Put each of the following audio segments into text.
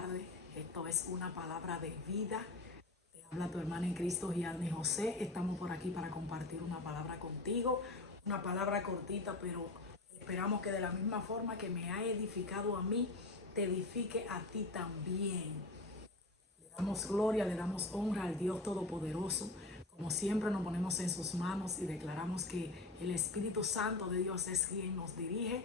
tarde. Esto es una palabra de vida. Te habla tu hermana en Cristo, Gianni José. Estamos por aquí para compartir una palabra contigo. Una palabra cortita, pero esperamos que de la misma forma que me ha edificado a mí, te edifique a ti también. Le damos gloria, le damos honra al Dios Todopoderoso. Como siempre nos ponemos en sus manos y declaramos que el Espíritu Santo de Dios es quien nos dirige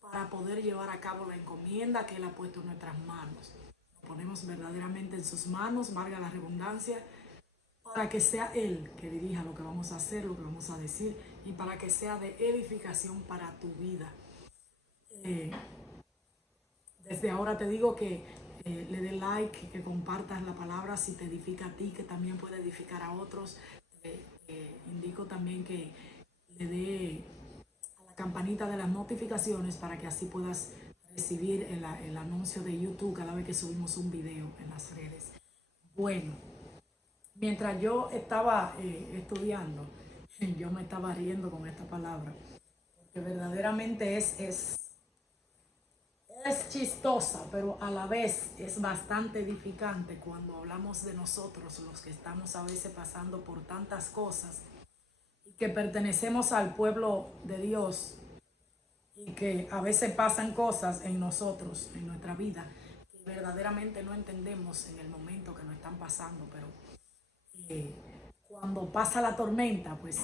para poder llevar a cabo la encomienda que Él ha puesto en nuestras manos. Nos ponemos verdaderamente en sus manos, valga la redundancia, para que sea Él que dirija lo que vamos a hacer, lo que vamos a decir, y para que sea de edificación para tu vida. Desde ahora te digo que le dé like, que compartas la palabra si te edifica a ti, que también puede edificar a otros. Indico también que le dé a la campanita de las notificaciones para que así puedas recibir el anuncio de YouTube cada vez que subimos un video en las redes. Bueno, mientras yo estaba estudiando, yo me estaba riendo con esta palabra, porque verdaderamente es chistosa, pero a la vez es bastante edificante cuando hablamos de nosotros, los que estamos a veces pasando por tantas cosas y que pertenecemos al pueblo de Dios y que a veces pasan cosas en nosotros, en nuestra vida, que verdaderamente no entendemos en el momento que nos están pasando, pero cuando pasa la tormenta, pues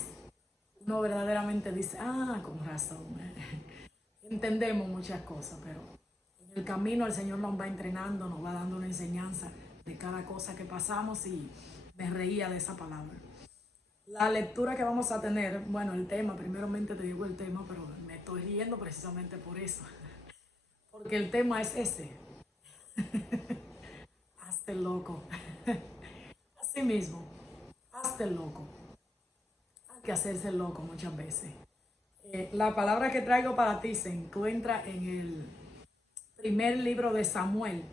uno verdaderamente dice, con razón, entendemos muchas cosas, pero en el camino el Señor nos va entrenando, nos va dando una enseñanza de cada cosa que pasamos y me reía de esa palabra. La lectura que vamos a tener, bueno, el tema, primeramente te digo el tema, pero me estoy riendo precisamente por eso, porque el tema es ese, hazte loco, así mismo, hazte loco, hay que hacerse loco muchas veces. La palabra que traigo para ti se encuentra en el primer libro de Samuel,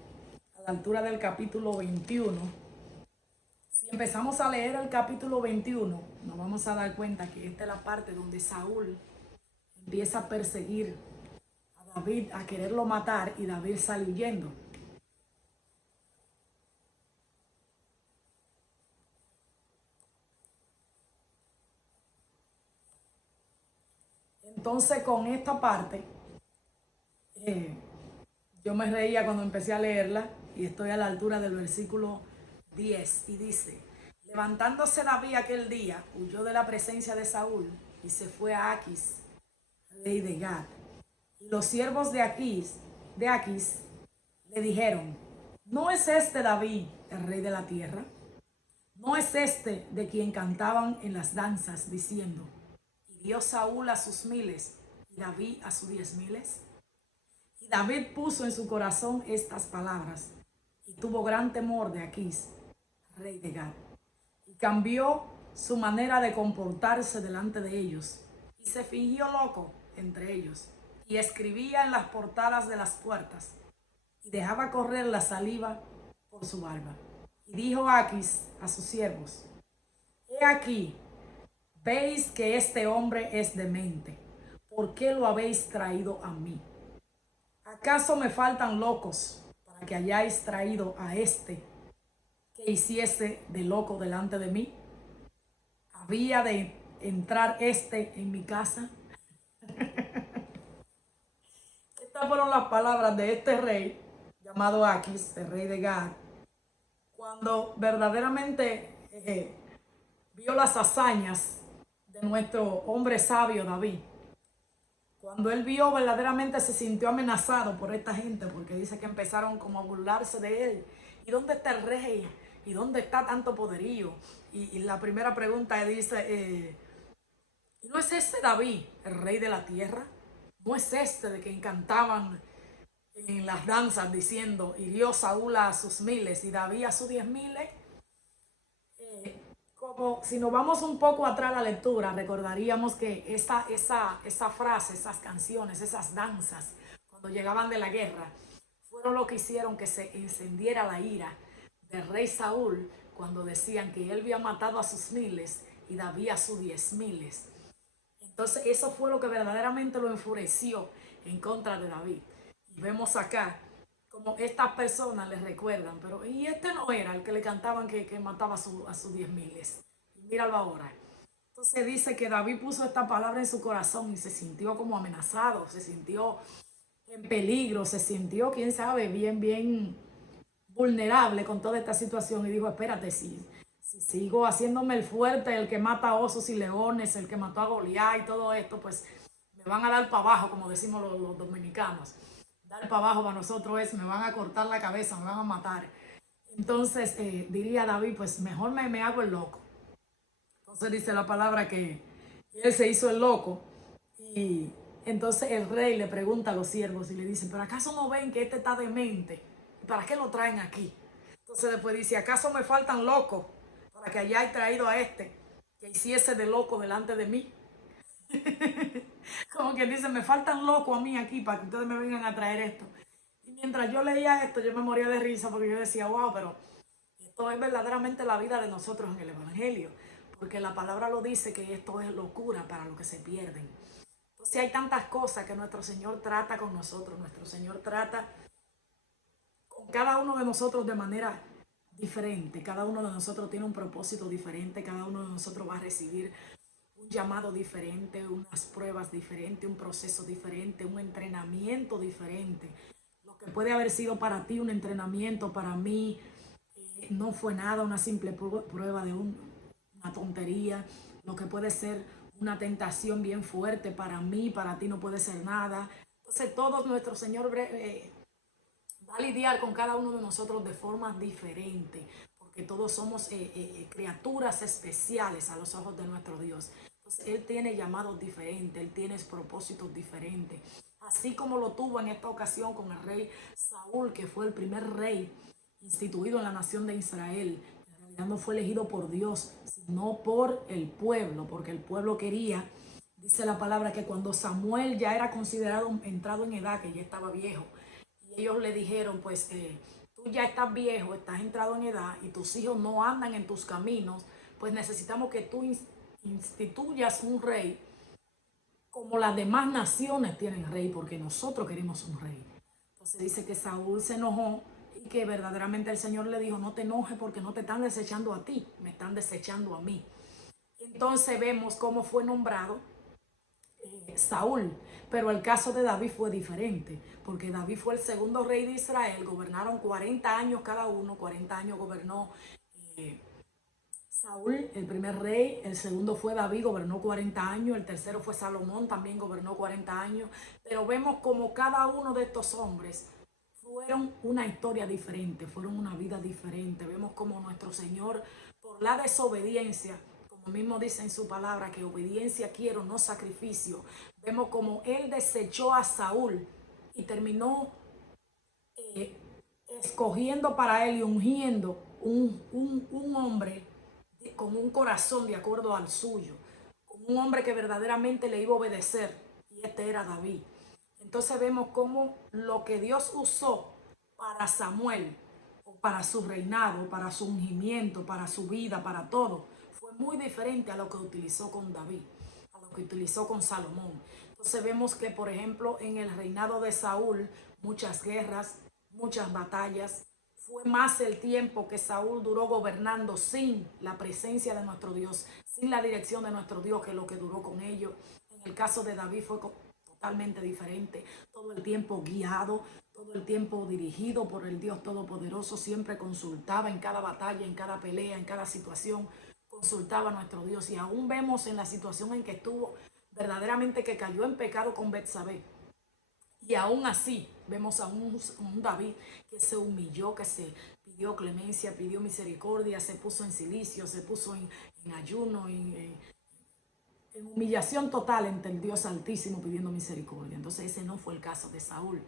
a la altura del capítulo 21. Si empezamos a leer el capítulo 21, nos vamos a dar cuenta que esta es la parte donde Saúl empieza a perseguir a David, a quererlo matar, y David sale huyendo. Entonces, con esta parte, yo me reía cuando empecé a leerla y estoy a la altura del versículo 10 y dice, levantándose David aquel día, huyó de la presencia de Saúl y se fue a Aquis, rey de Gad. Y los siervos de Aquis le dijeron, ¿no es este David el rey de la tierra? ¿No es este de quien cantaban en las danzas diciendo, hirió Saúl a sus miles y David a sus 10,000? Y David puso en su corazón estas palabras y tuvo gran temor de Aquis, rey de Gad, y cambió su manera de comportarse delante de ellos y se fingió loco entre ellos y escribía en las portadas de las puertas y dejaba correr la saliva por su barba. Y dijo Aquis a sus siervos, he aquí, veis que este hombre es demente, ¿por qué lo habéis traído a mí? ¿Acaso me faltan locos para que hayáis traído a este que hiciese de loco delante de mí? ¿Había de entrar este en mi casa? Estas fueron las palabras de este rey llamado Aquis, el rey de Gad, cuando verdaderamente vio las hazañas de nuestro hombre sabio David. Cuando él vio, verdaderamente se sintió amenazado por esta gente, porque dice que empezaron como a burlarse de él. ¿Y dónde está el rey? ¿Y dónde está tanto poderío? Y la primera pregunta dice, ¿y no es este David, el rey de la tierra? ¿No es este de quien cantaban en las danzas diciendo, hirió Saúl a sus miles y David a sus 10,000? Como si nos vamos un poco atrás a la lectura, recordaríamos que esa frase, esas canciones, esas danzas, cuando llegaban de la guerra, fueron lo que hicieron que se encendiera la ira del rey Saúl cuando decían que él había matado a sus miles y David a sus 10,000. Entonces eso fue lo que verdaderamente lo enfureció en contra de David. Y vemos acá como estas personas les recuerdan, pero y este no era el que le cantaban que mataba a sus 10.000. Míralo ahora. Entonces dice que David puso esta palabra en su corazón y se sintió como amenazado, se sintió en peligro, se sintió, quién sabe, bien vulnerable con toda esta situación y dijo, espérate, si sigo haciéndome el fuerte, el que mata osos y leones, el que mató a Goliat y todo esto, pues me van a dar para abajo, como decimos los dominicanos. Dar para abajo para nosotros es, me van a cortar la cabeza, me van a matar. Entonces diría David, pues mejor me hago el loco. Entonces dice la palabra que él se hizo el loco y entonces el rey le pregunta a los siervos y le dice, pero ¿acaso no ven que este está demente? ¿Para qué lo traen aquí? Entonces después dice, ¿acaso me faltan locos para que hayáis traído a este que hiciese de loco delante de mí? Como que dice, me faltan locos a mí aquí para que ustedes me vengan a traer esto. Y mientras yo leía esto, yo me moría de risa porque yo decía, wow, pero esto es verdaderamente la vida de nosotros en el Evangelio. Porque la palabra lo dice que esto es locura para los que se pierden. Entonces hay tantas cosas que nuestro Señor trata con nosotros. Nuestro Señor trata con cada uno de nosotros de manera diferente. Cada uno de nosotros tiene un propósito diferente. Cada uno de nosotros va a recibir un llamado diferente, unas pruebas diferentes, un proceso diferente, un entrenamiento diferente. Lo que puede haber sido para ti un entrenamiento, para mí no fue nada, una simple prueba de una tontería. Lo que puede ser una tentación bien fuerte para mí, para ti no puede ser nada. Entonces todo nuestro Señor va a lidiar con cada uno de nosotros de forma diferente, porque todos somos criaturas especiales a los ojos de nuestro Dios. Entonces, Él tiene llamados diferentes, Él tiene propósitos diferentes. Así como lo tuvo en esta ocasión con el rey Saúl, que fue el primer rey instituido en la nación de Israel. En realidad no fue elegido por Dios, sino por el pueblo, porque el pueblo quería, dice la palabra, que cuando Samuel ya era considerado entrado en edad, que ya estaba viejo, y ellos le dijeron, pues tú ya estás viejo, estás entrado en edad y tus hijos no andan en tus caminos, pues necesitamos que tú instituyas un rey como las demás naciones tienen rey, porque nosotros queremos un rey. Entonces dice que Saúl se enojó y que verdaderamente el Señor le dijo, no te enojes porque no te están desechando a ti, me están desechando a mí. Entonces vemos cómo fue nombrado Saúl, pero el caso de David fue diferente, porque David fue el segundo rey de Israel, gobernaron 40 años cada uno, 40 años gobernó Saúl, el primer rey, el segundo fue David, gobernó 40 años, el tercero fue Salomón, también gobernó 40 años, pero vemos como cada uno de estos hombres fueron una historia diferente, fueron una vida diferente. Vemos como nuestro Señor, por la desobediencia, como mismo dice en su palabra, que obediencia quiero, no sacrificio. Vemos como Él desechó a Saúl y terminó eh, escogiendo para Él y ungiendo un hombre con un corazón de acuerdo al suyo, con un hombre que verdaderamente le iba a obedecer, y este era David. Entonces vemos cómo lo que Dios usó para Samuel, o para su reinado, para su ungimiento, para su vida, para todo, fue muy diferente a lo que utilizó con David, a lo que utilizó con Salomón. Entonces vemos que, por ejemplo, en el reinado de Saúl, muchas guerras, muchas batallas. Fue más el tiempo que Saúl duró gobernando sin la presencia de nuestro Dios, sin la dirección de nuestro Dios, que lo que duró con ellos. En el caso de David fue totalmente diferente, todo el tiempo guiado, todo el tiempo dirigido por el Dios Todopoderoso, siempre consultaba en cada batalla, en cada pelea, en cada situación, consultaba a nuestro Dios. Y aún vemos en la situación en que estuvo, verdaderamente que cayó en pecado con Betsabé. Y aún así vemos a un David que se humilló, que se pidió clemencia, pidió misericordia, se puso en silicio, se puso en ayuno, en humillación total ante el Dios Altísimo pidiendo misericordia. Entonces ese no fue el caso de Saúl.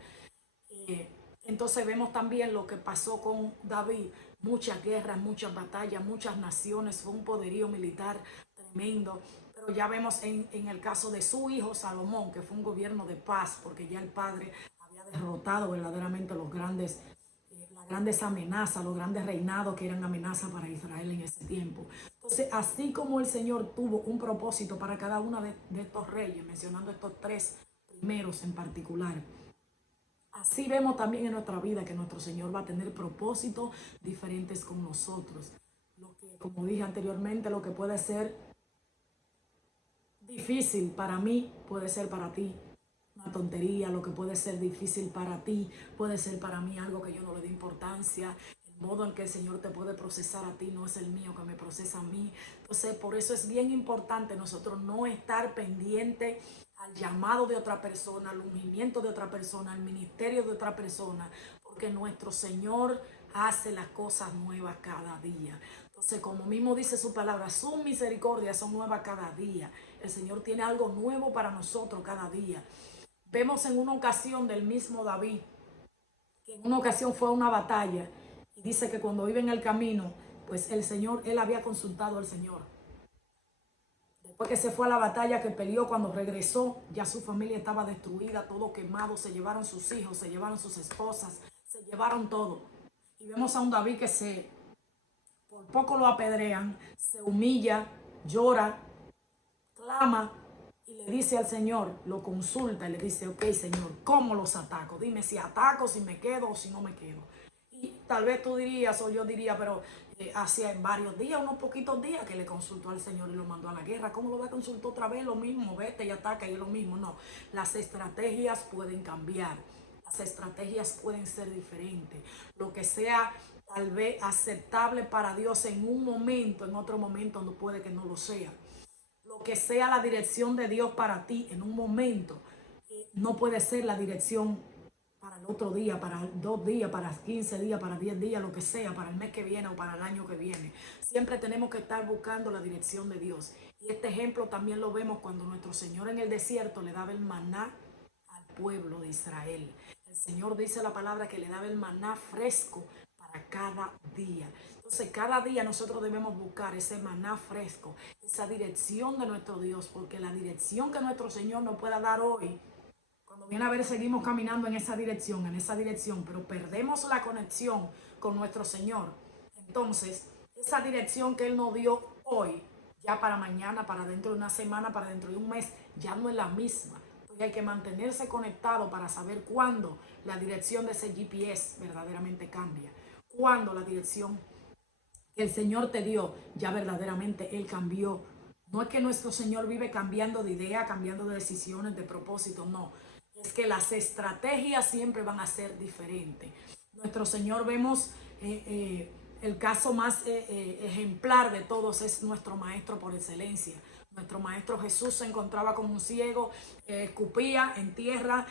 Eh, entonces vemos también lo que pasó con David, muchas guerras, muchas batallas, muchas naciones, fue un poderío militar tremendo, pero ya vemos en el caso de su hijo Salomón, que fue un gobierno de paz, porque ya el padre había derrotado verdaderamente las grandes amenazas, los grandes reinados que eran amenazas para Israel en ese tiempo. Entonces, así como el Señor tuvo un propósito para cada uno de estos reyes, mencionando estos tres primeros en particular, Así vemos también en nuestra vida que nuestro Señor va a tener propósitos diferentes con nosotros. Lo que, como dije anteriormente, lo que puede ser difícil para mí puede ser para ti una tontería. Lo que puede ser difícil para ti puede ser para mí algo que yo no le dé importancia. El modo en que el Señor te puede procesar a ti no es el mío que me procesa a mí. Entonces, por eso es bien importante nosotros no estar pendiente al llamado de otra persona, al ungimiento de otra persona, al ministerio de otra persona, porque nuestro Señor hace las cosas nuevas cada día. Entonces, como mismo dice su palabra, sus misericordias son nuevas cada día. El Señor tiene algo nuevo para nosotros cada día. Vemos en una ocasión del mismo David, que en una ocasión fue a una batalla, y dice que cuando iba en el camino, pues el Señor, él había consultado al Señor. Después que se fue a la batalla, que peleó, cuando regresó, ya su familia estaba destruida, todo quemado, se llevaron sus hijos, se llevaron sus esposas, se llevaron todo. Y vemos a un David que por poco lo apedrean, se humilla, llora, clama y le dice al Señor, lo consulta y le dice, ok, Señor, ¿cómo los ataco? Dime si ataco, si me quedo o si no me quedo. Y tal vez tú dirías, o yo diría, pero hacía varios días, unos poquitos días que le consultó al Señor y lo mandó a la guerra. ¿Cómo lo va a consultar otra vez? Lo mismo, vete y ataca y es lo mismo. No, las estrategias pueden cambiar. Las estrategias pueden ser diferentes. Lo que sea tal vez aceptable para Dios en un momento, en otro momento no puede que no lo sea. Lo que sea la dirección de Dios para ti en un momento, no puede ser la dirección para el otro día, para 2 días, para 15 días, para 10 días, lo que sea, para el mes que viene o para el año que viene. Siempre tenemos que estar buscando la dirección de Dios. Y este ejemplo también lo vemos cuando nuestro Señor en el desierto le daba el maná al pueblo de Israel. El Señor dice la palabra que le daba el maná fresco para cada día. Entonces, cada día nosotros debemos buscar ese maná fresco, esa dirección de nuestro Dios, porque la dirección que nuestro Señor nos pueda dar hoy, cuando viene a ver, seguimos caminando en esa dirección, pero perdemos la conexión con nuestro Señor. Entonces, esa dirección que Él nos dio hoy, ya para mañana, para dentro de una semana, para dentro de un mes, ya no es la misma. Porque hay que mantenerse conectado para saber cuándo la dirección de ese GPS verdaderamente cambia. Cuándo la dirección que el Señor te dio, ya verdaderamente Él cambió. No es que nuestro Señor vive cambiando de idea, cambiando de decisiones, de propósito, no. Es que las estrategias siempre van a ser diferentes. Nuestro Señor vemos el caso más ejemplar de todos es nuestro Maestro por excelencia. Nuestro Maestro Jesús se encontraba con un ciego, escupía en tierra,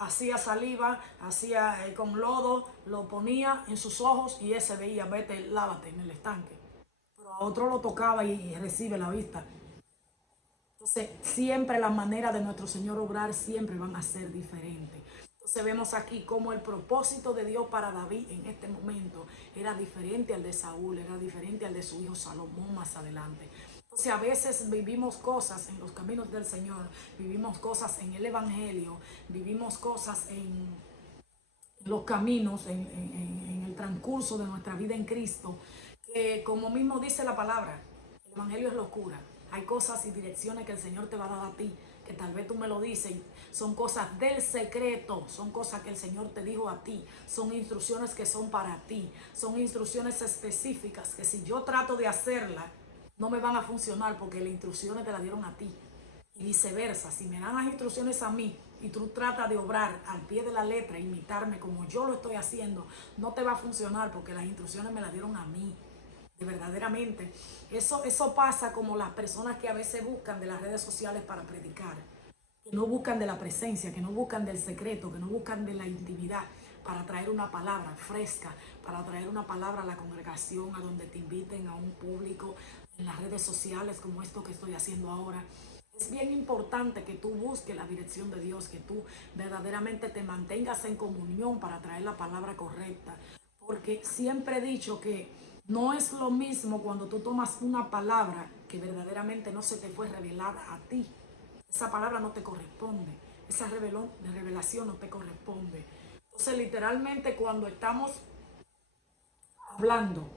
hacía saliva, hacía con lodo, lo ponía en sus ojos y ese veía, vete, lávate en el estanque. Pero a otro lo tocaba y recibe la vista. Entonces, siempre la manera de nuestro Señor obrar siempre van a ser diferentes. Entonces vemos aquí cómo el propósito de Dios para David en este momento era diferente al de Saúl, era diferente al de su hijo Salomón más adelante. Entonces a veces vivimos cosas en los caminos del Señor, vivimos cosas en el Evangelio, vivimos cosas en los caminos, en el transcurso de nuestra vida en Cristo, que como mismo dice la palabra, el Evangelio es locura. Hay cosas y direcciones que el Señor te va a dar a ti, que tal vez tú me lo dices, son cosas del secreto, son cosas que el Señor te dijo a ti, son instrucciones que son para ti, son instrucciones específicas que si yo trato de hacerlas, no me van a funcionar porque las instrucciones te las dieron a ti. Y viceversa, si me dan las instrucciones a mí y tú tratas de obrar al pie de la letra, imitarme como yo lo estoy haciendo, no te va a funcionar porque las instrucciones me las dieron a mí. De verdaderamente. Eso pasa como las personas que a veces buscan de las redes sociales para predicar, que no buscan de la presencia, que no buscan del secreto, que no buscan de la intimidad para traer una palabra fresca, para traer una palabra a la congregación, a donde te inviten a un público en las redes sociales como esto que estoy haciendo ahora. Es bien importante que tú busques la dirección de Dios, que tú verdaderamente te mantengas en comunión para traer la palabra correcta. Porque siempre he dicho que no es lo mismo cuando tú tomas una palabra que verdaderamente no se te fue revelada a ti. Esa palabra no te corresponde. Esa revelación no te corresponde. Entonces, literalmente, cuando estamos hablando,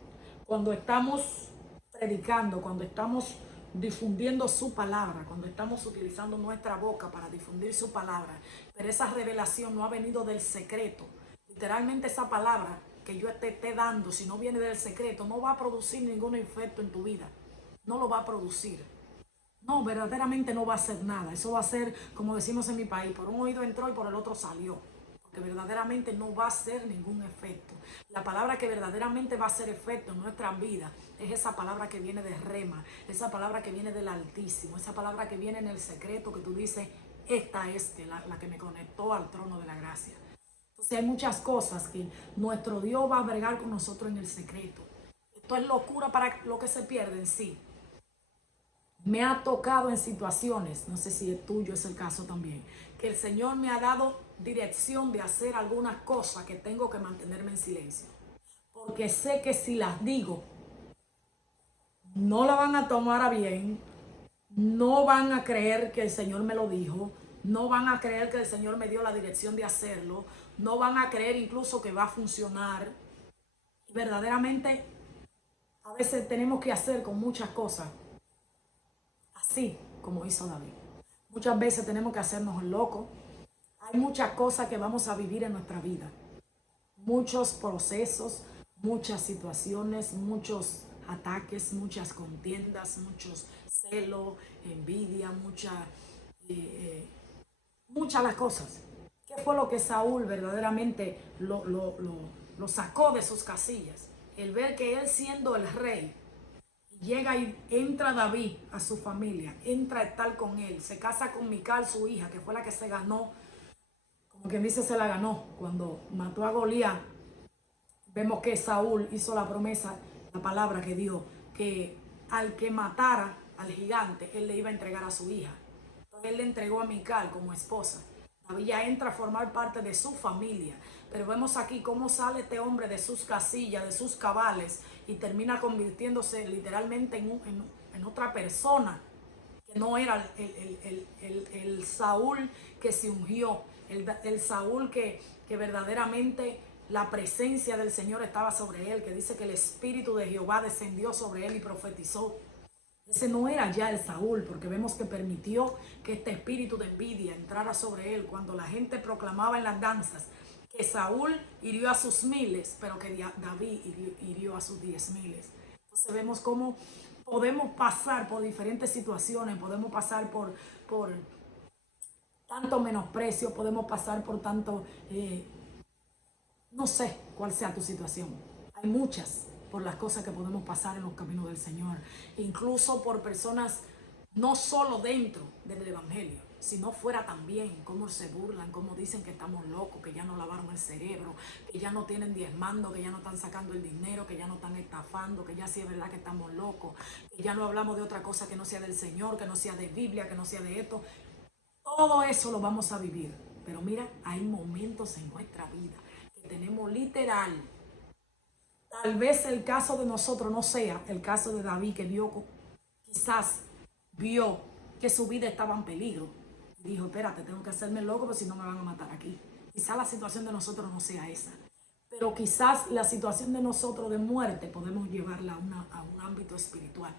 cuando estamos predicando, cuando estamos difundiendo su palabra, cuando estamos utilizando nuestra boca para difundir su palabra, pero esa revelación no ha venido del secreto. Literalmente esa palabra que yo te esté dando, si no viene del secreto, no va a producir ningún efecto en tu vida. No lo va a producir. No, verdaderamente no va a hacer nada. Eso va a ser, como decimos en mi país, por un oído entró y por el otro salió. Porque verdaderamente no va a hacer ningún efecto. La palabra que verdaderamente va a hacer efecto en nuestras vidas es esa palabra que viene de Rema, esa palabra que viene del Altísimo, esa palabra que viene en el secreto que tú dices, esta es la que me conectó al trono de la gracia. Entonces hay muchas cosas que nuestro Dios va a bregar con nosotros en el secreto. Esto es locura para lo que se pierde en sí. Me ha tocado en situaciones, no sé si es tuyo, es el caso también, que el Señor me ha dado dirección de hacer algunas cosas que tengo que mantenerme en silencio. Porque sé que si las digo, no la van a tomar a bien, no van a creer que el Señor me lo dijo, no van a creer que el Señor me dio la dirección de hacerlo, no van a creer incluso que va a funcionar. Y verdaderamente, a veces tenemos que hacer con muchas cosas así como hizo David. Muchas veces tenemos que hacernos locos. Hay muchas cosas que vamos a vivir en nuestra vida. Muchos procesos, muchas situaciones, muchos ataques, muchas contiendas, muchos celos, envidia, muchas las cosas. ¿Qué fue lo que Saúl verdaderamente lo sacó de sus casillas? El ver que él siendo el rey, llega y entra David a su familia, entra a estar con él, se casa con Mical, su hija, que fue la que se ganó, como quien dice se la ganó, cuando mató a Goliat. Vemos que Saúl hizo la promesa, la palabra que dio, que al que matara al gigante, él le iba a entregar a su hija. Entonces él le entregó a Mical como esposa. David ya entra a formar parte de su familia. Pero vemos aquí cómo sale este hombre de sus casillas, de sus cabales, y termina convirtiéndose literalmente en otra persona, que no era el Saúl que se ungió, el Saúl que verdaderamente la presencia del Señor estaba sobre él, que dice que el Espíritu de Jehová descendió sobre él y profetizó. Ese no era ya el Saúl, porque vemos que permitió que este espíritu de envidia entrara sobre él cuando la gente proclamaba en las danzas que Saúl hirió a sus miles, pero que David hirió a sus 10,000. Entonces vemos cómo podemos pasar por diferentes situaciones, podemos pasar por tanto menosprecio, podemos pasar por tanto, no sé cuál sea tu situación. Hay muchas por las cosas que podemos pasar en los caminos del Señor, incluso por personas no solo dentro del Evangelio, sino fuera también, cómo se burlan, cómo dicen que estamos locos, que ya no lavaron el cerebro, que ya no tienen diezmando, que ya no están sacando el dinero, que ya no están estafando, que ya sí es verdad que estamos locos, que ya no hablamos de otra cosa que no sea del Señor, que no sea de Biblia, que no sea de esto. Todo eso lo vamos a vivir, pero mira, hay momentos en nuestra vida que tenemos literal. Tal vez el caso de nosotros no sea el caso de David, que quizás vio que su vida estaba en peligro. Y dijo, espérate, tengo que hacerme loco porque si no me van a matar aquí. Quizás la situación de nosotros no sea esa. Pero quizás la situación de nosotros de muerte podemos llevarla a un ámbito espiritual.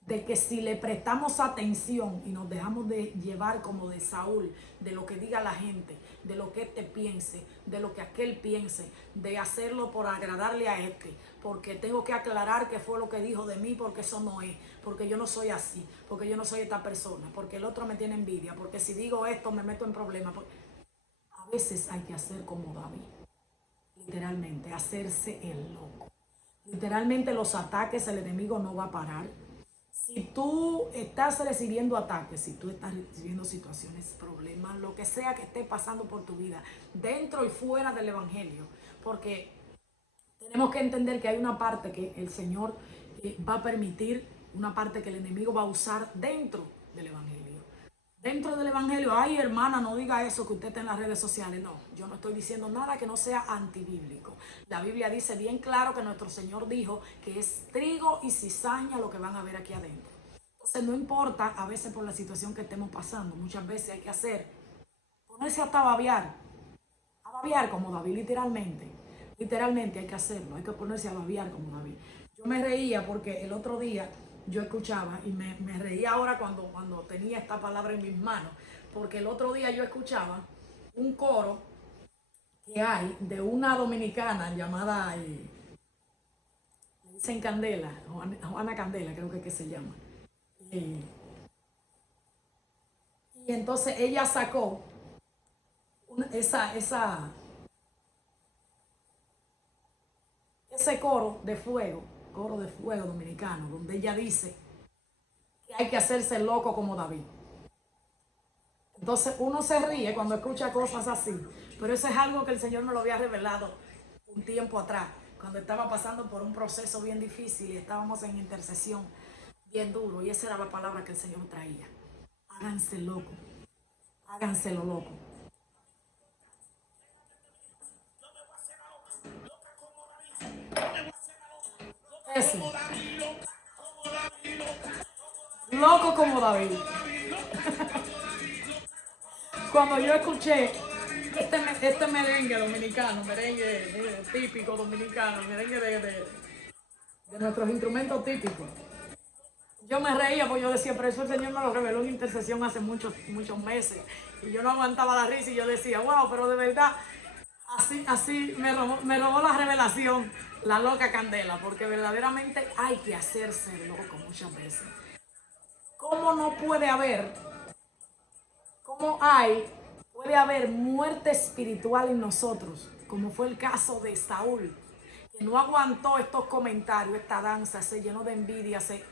De que si le prestamos atención y nos dejamos de llevar como de Saúl, de lo que diga la gente, de lo que este piense, de lo que aquel piense, de hacerlo por agradarle a este, porque tengo que aclarar qué fue lo que dijo de mí, porque eso no es, porque yo no soy así, porque yo no soy esta persona, porque el otro me tiene envidia, porque si digo esto me meto en problemas. A veces hay que hacer como David, literalmente, hacerse el loco. Literalmente los ataques, el enemigo no va a parar. Si tú estás recibiendo ataques, si tú estás recibiendo situaciones, problemas, lo que sea que esté pasando por tu vida, dentro y fuera del Evangelio, porque tenemos que entender que hay una parte que el Señor va a permitir, una parte que el enemigo va a usar dentro del Evangelio. Dentro del Evangelio, ay hermana, no diga eso que usted está en las redes sociales. No, yo no estoy diciendo nada que no sea antibíblico. La Biblia dice bien claro que nuestro Señor dijo que es trigo y cizaña lo que van a ver aquí adentro. Entonces no importa a veces por la situación que estemos pasando. Muchas veces hay que ponerse hasta a babear como David, literalmente. Literalmente hay que hacerlo, hay que ponerse a babear como David. Yo me reía porque el otro día yo escuchaba, y me reía ahora cuando tenía esta palabra en mis manos, porque el otro día yo escuchaba un coro que hay de una dominicana llamada, le dicen Candela, Juana Candela creo que se llama. Eh, y entonces ella sacó ese coro de fuego dominicano, donde ella dice que hay que hacerse loco como David. Entonces uno se ríe cuando escucha cosas así, pero eso es algo que el Señor me lo había revelado un tiempo atrás, cuando estaba pasando por un proceso bien difícil y estábamos en intercesión bien duro, y esa era la palabra que el Señor traía. Háganse loco, háganselo loco. Ese, loco como David. Cuando yo escuché este merengue dominicano, merengue típico dominicano, merengue de nuestros instrumentos típicos, yo me reía porque yo decía, pero eso el Señor me lo reveló en intercesión hace muchos meses. Y yo no aguantaba la risa y yo decía, wow, pero de verdad, así me robó la revelación la loca Candela, porque verdaderamente hay que hacerse loco muchas veces. ¿Cómo no puede haber, cómo puede haber muerte espiritual en nosotros, como fue el caso de Saúl, que no aguantó estos comentarios, esta danza, se llenó de envidia, se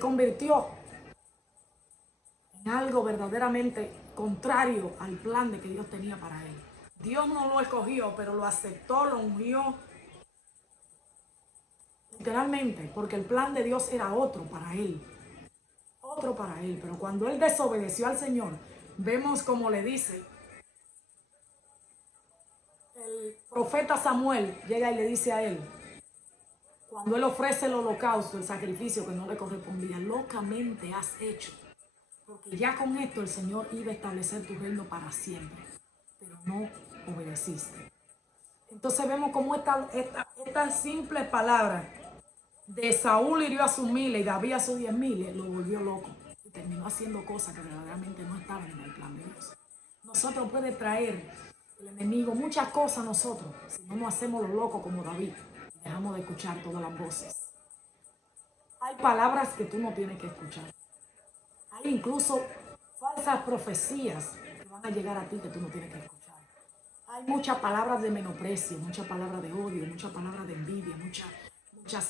convirtió en algo verdaderamente contrario al plan de que Dios tenía para él? Dios no lo escogió, pero lo aceptó, lo ungió, literalmente, porque el plan de Dios era otro para él. Otro para él. Pero cuando él desobedeció al Señor, vemos como le dice, el profeta Samuel llega y le dice a él, cuando él ofrece el holocausto, el sacrificio que no le correspondía, locamente has hecho. Porque ya con esto el Señor iba a establecer tu reino para siempre. Pero no obedeciste. Entonces vemos cómo esta simple palabra de Saúl hirió a sus miles y David a sus 10,000, lo volvió loco. Y terminó haciendo cosas que verdaderamente no estaban en el plan de Dios. Nosotros puede traer el enemigo muchas cosas a nosotros si no nos hacemos los locos como David y dejamos de escuchar todas las voces. Hay palabras que tú no tienes que escuchar. Hay incluso falsas profecías que van a llegar a ti que tú no tienes que escuchar. Hay muchas palabras de menosprecio, muchas palabras de odio, muchas palabras de envidia, muchas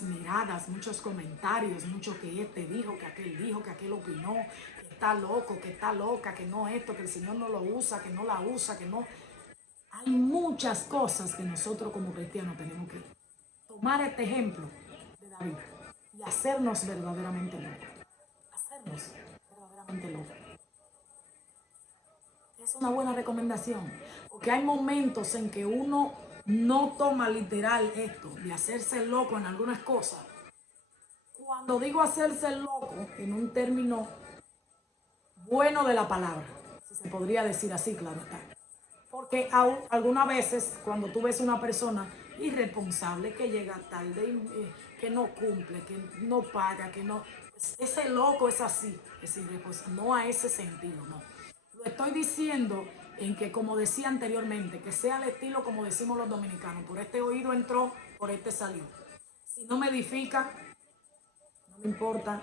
miradas, muchos comentarios, mucho que este dijo, que aquel opinó, que está loco, que está loca, que no esto, que el Señor no lo usa, que no la usa, que no. Hay muchas cosas que nosotros como cristianos tenemos que tomar este ejemplo de David y hacernos verdaderamente locos. Hacernos verdaderamente locos. Es una buena recomendación, porque hay momentos en que uno no toma literal esto de hacerse loco en algunas cosas. Cuando digo hacerse loco, en un término bueno de la palabra, si se podría decir así, claro está. Porque algunas veces cuando tú ves una persona irresponsable que llega tarde, que no cumple, que no paga, que no... Ese loco es así, es irresponsable, no a ese sentido, no. Lo estoy diciendo en que, como decía anteriormente, que sea al estilo como decimos los dominicanos, por este oído entró, por este salió. Si no me edifica, no me importa,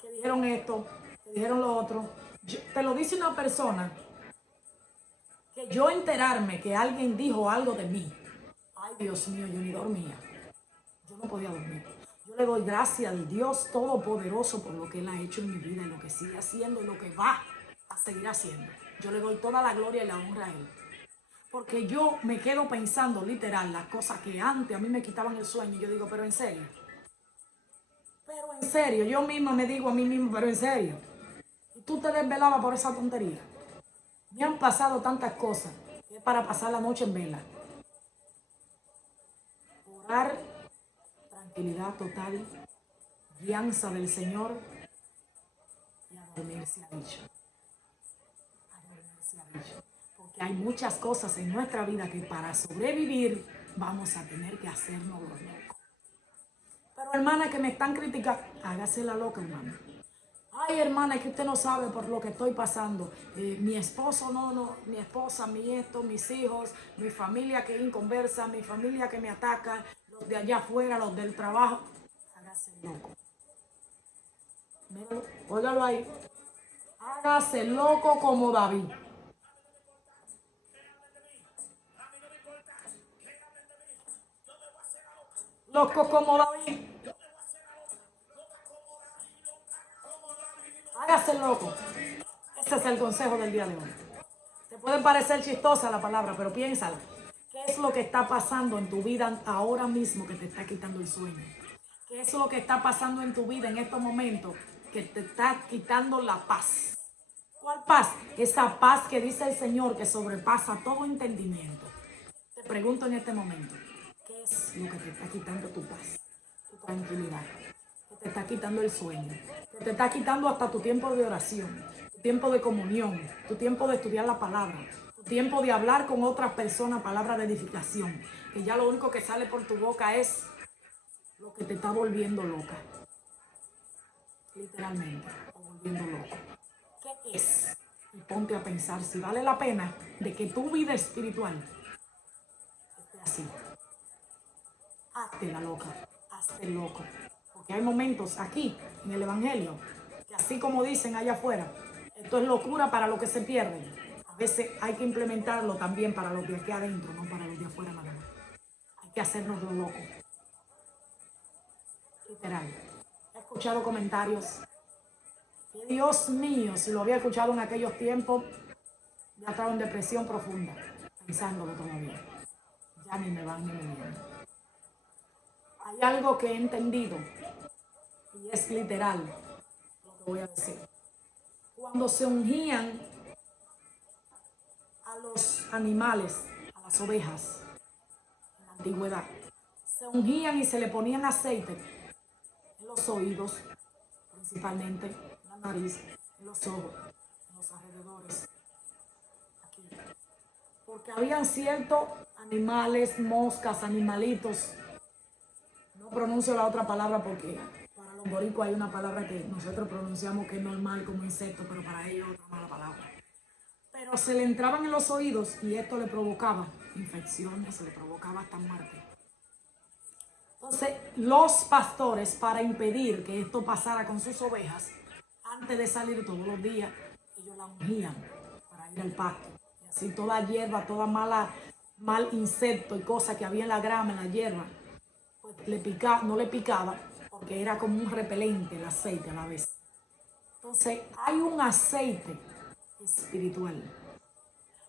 que dijeron esto, que dijeron lo otro. Te lo dice una persona que yo enterarme que alguien dijo algo de mí. Ay, Dios mío, yo ni dormía. Yo no podía dormir. Yo le doy gracias al Dios Todopoderoso por lo que Él ha hecho en mi vida y lo que sigue haciendo y lo que va a seguir haciendo. Yo le doy toda la gloria y la honra a Él. Porque yo me quedo pensando literal las cosas que antes a mí me quitaban el sueño y yo digo, pero en serio. Pero en serio, yo misma me digo a mí mismo, pero en serio. Y tú te desvelabas por esa tontería. Me han pasado tantas cosas que es para pasar la noche en vela. Orar, tranquilidad total, guianza del Señor y a dormir se ha dicho. A dormir se ha dicho. Porque hay muchas cosas en nuestra vida que para sobrevivir vamos a tener que hacernos los locos. Pero hermana que me están criticando, hágase la loca, hermana. Ay, hermana, es que usted no sabe por lo que estoy pasando. Mi esposo, mi esposa, mi esto, mis hijos, mi familia que inconversa, mi familia que me ataca, los de allá afuera, los del trabajo. Hágase loco. Míralo, óigalo ahí. Hágase loco como David. Loco como David. Hágase loco. Ese es el consejo del día de hoy. Te puede parecer chistosa la palabra, pero piénsala. ¿Qué es lo que está pasando en tu vida ahora mismo que te está quitando el sueño? ¿Qué es lo que está pasando en tu vida en estos momentos que te está quitando la paz? ¿Cuál paz? Esa paz que dice el Señor que sobrepasa todo entendimiento. Te pregunto en este momento, ¿qué es lo que te está quitando tu paz, tu tranquilidad? Que te está quitando el sueño, que te está quitando hasta tu tiempo de oración, tu tiempo de comunión, tu tiempo de estudiar la palabra, tu tiempo de hablar con otras personas, palabra de edificación, que ya lo único que sale por tu boca es lo que te está volviendo loca, literalmente, o volviendo loco. ¿Qué es? Y ponte a pensar si vale la pena de que tu vida espiritual esté así. Hazte la loca, hazte loco. Porque hay momentos aquí en el Evangelio que así como dicen allá afuera, esto es locura para los que se pierden. A veces hay que implementarlo también para los de aquí adentro, no para los de afuera nada más. Hay que hacernos lo loco. Literal. He escuchado comentarios que Dios mío, si lo había escuchado en aquellos tiempos, ya estaba en depresión profunda, pensándolo todavía. Ya ni me van ni me vienen. Hay algo que he entendido y es literal lo que voy a decir. Cuando se ungían a los animales, a las ovejas, en la antigüedad, se ungían y se le ponían aceite en los oídos, principalmente en la nariz, en los ojos, en los alrededores, aquí. Porque habían ciertos animales, moscas, animalitos. No pronuncio la otra palabra porque para los boricuas hay una palabra que nosotros pronunciamos que es normal como insecto, pero para ellos otra mala palabra. Pero se le entraban en los oídos y esto le provocaba infecciones, se le provocaba hasta muerte. Entonces, los pastores, para impedir que esto pasara con sus ovejas, antes de salir todos los días, ellos la ungían para ir al pasto. Y así toda hierba, toda mal insecto y cosas que había en la grama, en la hierba, pues no le picaba porque era como un repelente el aceite a la vez. Entonces, hay un aceite espiritual.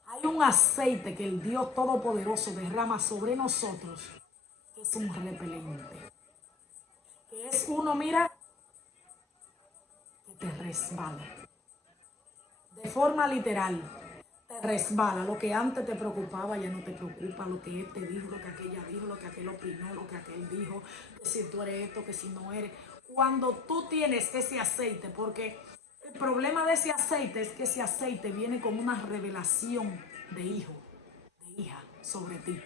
Hay un aceite que el Dios Todopoderoso derrama sobre nosotros, que es un repelente. Que es uno, mira, que te resbala. De forma literal, te resbala. Lo que antes te preocupaba ya no te preocupa. Lo que este dijo, lo que aquella dijo, lo que aquel opinó, lo que aquel dijo, que si tú eres esto, que si no eres. Cuando tú tienes ese aceite, porque el problema de ese aceite es que ese aceite viene con una revelación de hijo, de hija sobre ti.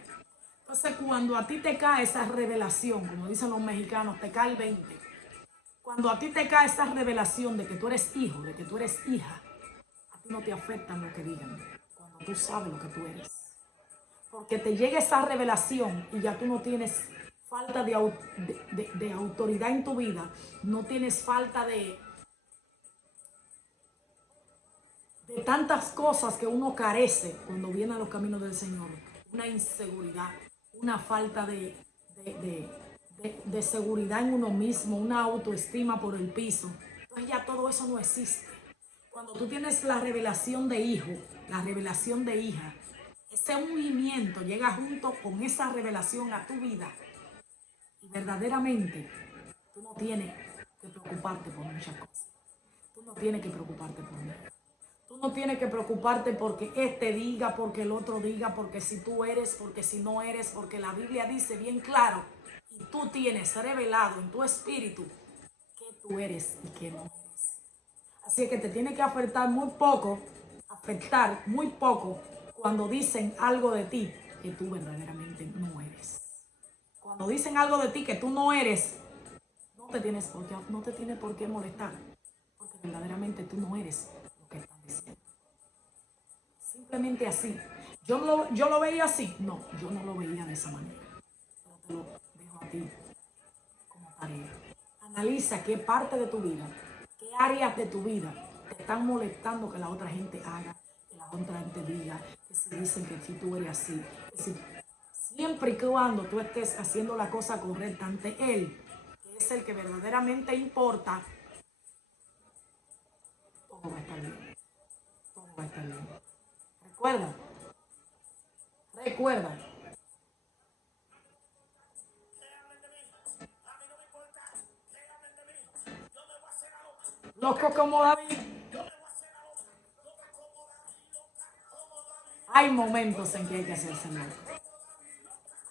Entonces, cuando a ti te cae esa revelación, como dicen los mexicanos, te cae el 20. Cuando a ti te cae esa revelación de que tú eres hijo, de que tú eres hija, a ti no te afecta lo que digan, cuando tú sabes lo que tú eres. Porque te llega esa revelación y ya tú no tienes falta de autoridad en tu vida, no tienes falta de tantas cosas que uno carece cuando viene a los caminos del Señor. Una inseguridad, una falta de seguridad en uno mismo, una autoestima por el piso. Entonces ya todo eso no existe. Cuando tú tienes la revelación de hijo, la revelación de hija, ese ungimiento llega junto con esa revelación a tu vida. Y verdaderamente tú no tienes que preocuparte por muchas cosas. Tú no tienes que preocuparte por nada. Tú no tienes que preocuparte porque este diga, porque el otro diga, porque si tú eres, porque si no eres, porque la Biblia dice bien claro y tú tienes revelado en tu espíritu que tú eres y que no eres. Así que te tiene que afectar muy poco cuando dicen algo de ti que tú verdaderamente no eres. Cuando dicen algo de ti que tú no eres, no te tiene por qué molestar, porque verdaderamente tú no eres lo que están diciendo. Simplemente así. Yo lo veía así. No, yo no lo veía de esa manera. Pero te lo dejo a ti como tarea. Analiza qué parte de tu vida, qué áreas de tu vida te están molestando que la otra gente haga, que la otra gente diga, que se dicen que si tú eres así, que si, siempre y cuando tú estés haciendo la cosa correcta ante Él, que es el que verdaderamente importa, todo va a estar bien. Todo va a estar bien. Recuerda, recuerda. Loco como David. Hay momentos en que hay que hacerse loco.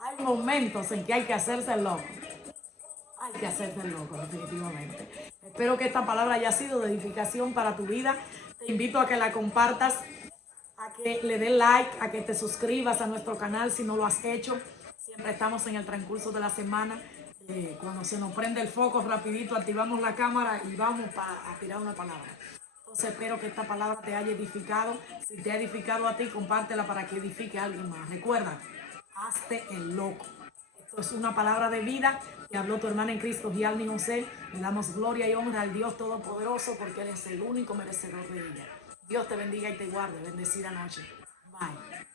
Hay momentos en que hay que hacerse loco. Hay que hacerse loco, definitivamente. Espero que esta palabra haya sido de edificación para tu vida. Te invito a que la compartas, a que le des like, a que te suscribas a nuestro canal si no lo has hecho. Siempre estamos en el transcurso de la semana. Cuando se nos prende el foco, rapidito activamos la cámara y vamos a tirar una palabra. Entonces espero que esta palabra te haya edificado. Si te ha edificado a ti, compártela para que edifique a alguien más. Recuerda, hazte el loco. Esto es una palabra de vida que habló tu hermana en Cristo, Gialni José. Le damos gloria y honra al Dios Todopoderoso porque Él es el único merecedor de ella. Dios te bendiga y te guarde. Bendecida noche. Bye.